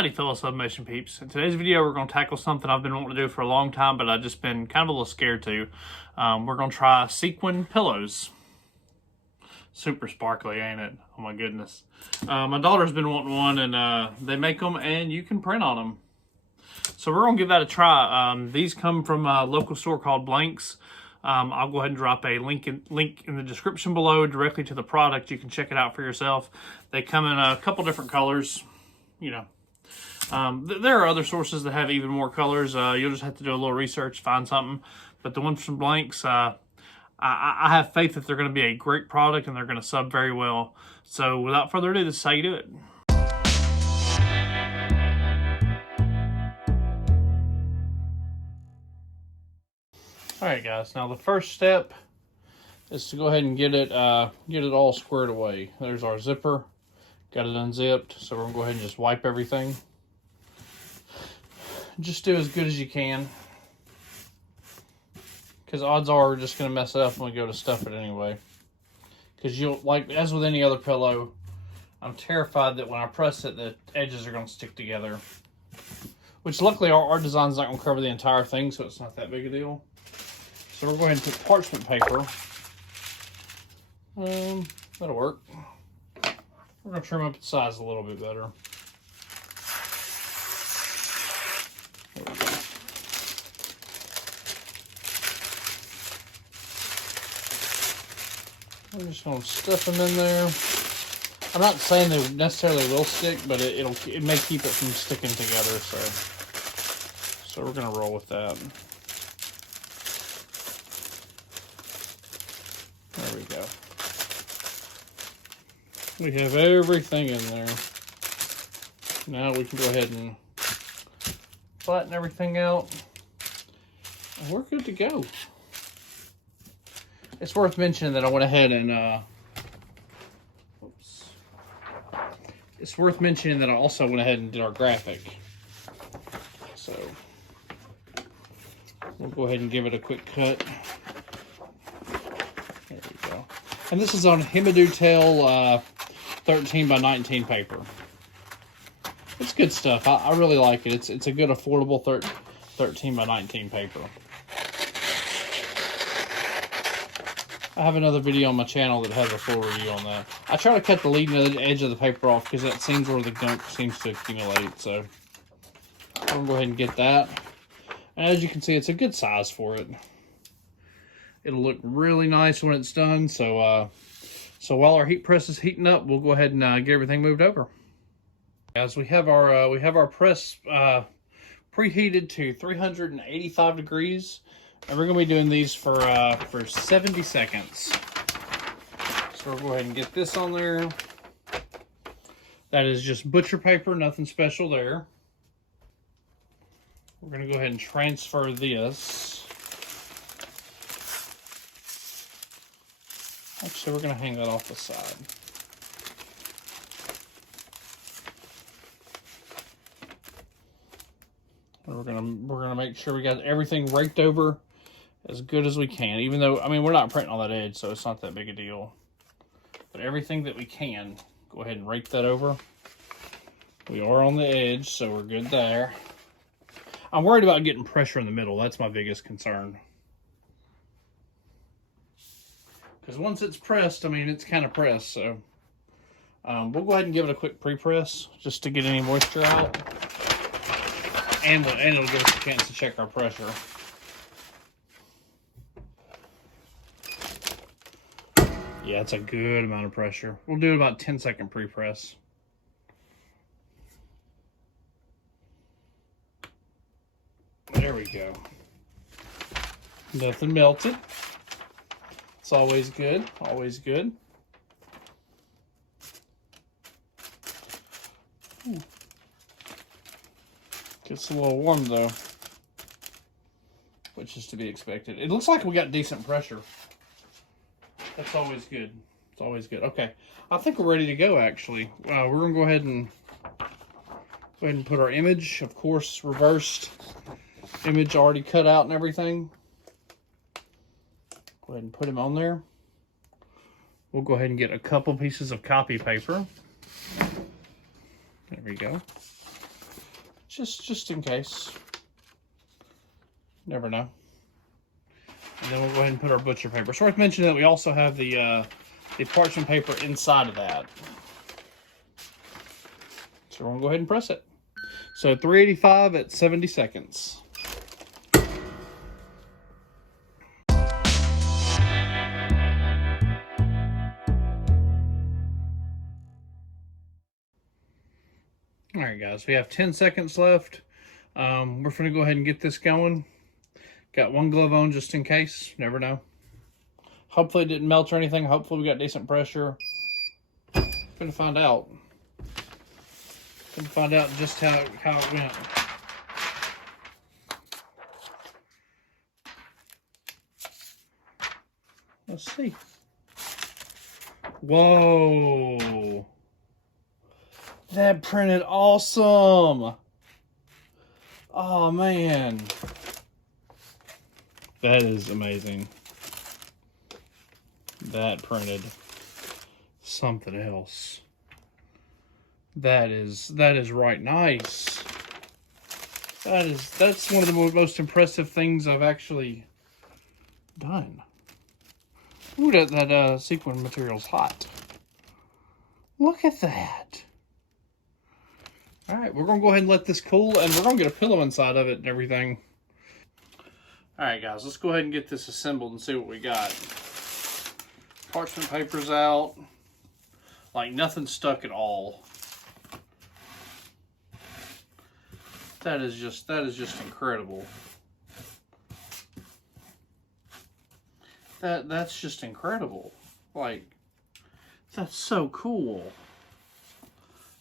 Howdy fellow Sublimation peeps. In today's video we're going to tackle something I've been wanting to do for a long time, but I've just been kind of a little scared to. We're going to try Sequin pillows. Super sparkly, ain't it? Oh my goodness. My daughter's been wanting one, and they make them and you can print on them. So we're going to give that a try. These come from a local store called BLANKZ. I'll go ahead and drop a link in the description below directly to the product. You can check it out for yourself. They come in a couple different colors. You know, there are other sources that have even more colors. You'll just have to do a little research, find something. But the ones from BLANKZ, I have faith that they're going to be a great product and they're going to sub very well. So without further ado, this is how you do it. Alright guys, now the first step is to go ahead and get it all squared away. There's our zipper. Got it unzipped, so we're going to go ahead and just wipe everything. Just do as good as you can, because odds are we're just going to mess it up when we go to stuff it anyway. Because you'll, like as with any other pillow, I'm terrified that when I press it, the edges are going to stick together. Which luckily our design's not going to cover the entire thing, so it's not that big a deal. So we're going to go ahead and put parchment paper. That'll work. We're going to trim up the size a little bit better. There we go. I'm just going to stuff them in there. I'm not saying they necessarily will stick, but it may keep it from sticking together. So we're going to roll with that. There we go. We have everything in there. Now we can go ahead and flatten everything out. And we're good to go. It's worth mentioning that I went ahead and it's worth mentioning that I also went ahead and did our graphic. So we'll go ahead and give it a quick cut. There we go. And this is on Hemadu tail 13 by 19 paper. It's good stuff. I really like it. It's a good affordable 13 by 19 paper. I have another video on my channel that has a full review on that. I try to cut the leading edge of the paper off because that seems where the gunk seems to accumulate. So I'm going to go ahead and get that. And as you can see, it's a good size for it. It'll look really nice when it's done. So while our heat press is heating up, we'll go ahead and get everything moved over. As we have our press preheated to 385 degrees, and we're going to be doing these for 70 seconds. So we'll go ahead and get this on there. That is just butcher paper, nothing special there. We're going to go ahead and transfer this. Actually, we're going to hang that off the side. And we're gonna make sure we got everything raked over as good as we can. Even though, I mean, we're not printing on that edge, so it's not that big a deal. But everything that we can, go ahead and rake that over. We are on the edge, so we're good there. I'm worried about getting pressure in the middle. That's my biggest concern. Because once it's pressed, I mean, it's kind of pressed, so we'll go ahead and give it a quick pre-press just to get any moisture out. And it'll give us a chance to check our pressure. Yeah, it's a good amount of pressure. We'll do about 10-second pre-press. There we go. Nothing melted. It's always good, always good. Gets a little warm though, which is to be expected. It looks like we got decent pressure. That's always good. It's always good. Okay, I think we're ready to go actually. We're gonna go ahead and put our image, of course, reversed. Image already cut out and everything. Go ahead and put them on there. We'll go ahead and get a couple pieces of copy paper. There we go. just in case. Never know. And then we'll go ahead and put our butcher paper. So I mentioned that we also have the parchment paper inside of that. So we're gonna go ahead and press it. So 385 at 70 seconds. All right, guys, we have 10 seconds left. We're gonna go ahead and get this going. Got one glove on just in case, never know. Hopefully it didn't melt or anything. Hopefully we got decent pressure. Gonna find out. Gonna find out just how it went. Let's see. Whoa. That printed awesome. Oh man. That is amazing. That printed something else. That is right nice. That's one of the most impressive things I've actually done. Ooh, that sequin material's hot. Look at that. All right, we're gonna go ahead and let this cool, and we're gonna get a pillow inside of it and everything. All right, guys, let's go ahead and get this assembled and see what we got. Parchment paper's out. Like nothing stuck at all. That is just incredible. That's just incredible. Like, that's so cool.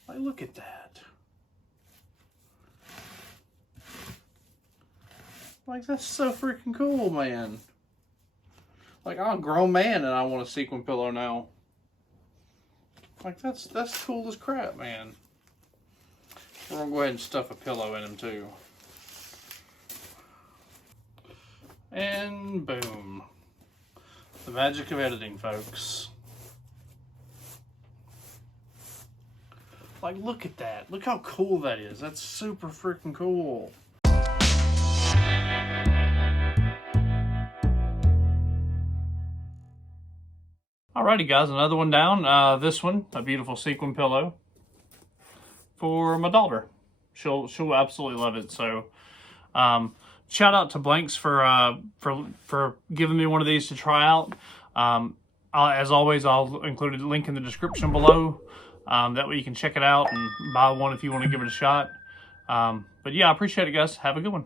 Like, look at that. Like, that's so freaking cool, man. Like, I'm a grown man and I want a sequin pillow now. Like, that's cool as crap, man. We're gonna go ahead and stuff a pillow in them too. And boom. The magic of editing, folks. Like, look at that. Look how cool that is. That's super freaking cool. Alrighty, guys, another one down. This one, a beautiful sequin pillow for my daughter. She'll absolutely love it. So, shout out to BLANKZ for giving me one of these to try out. As always, I'll include a link in the description below. That way you can check it out and buy one if you want to give it a shot. But yeah, I appreciate it, guys. Have a good one.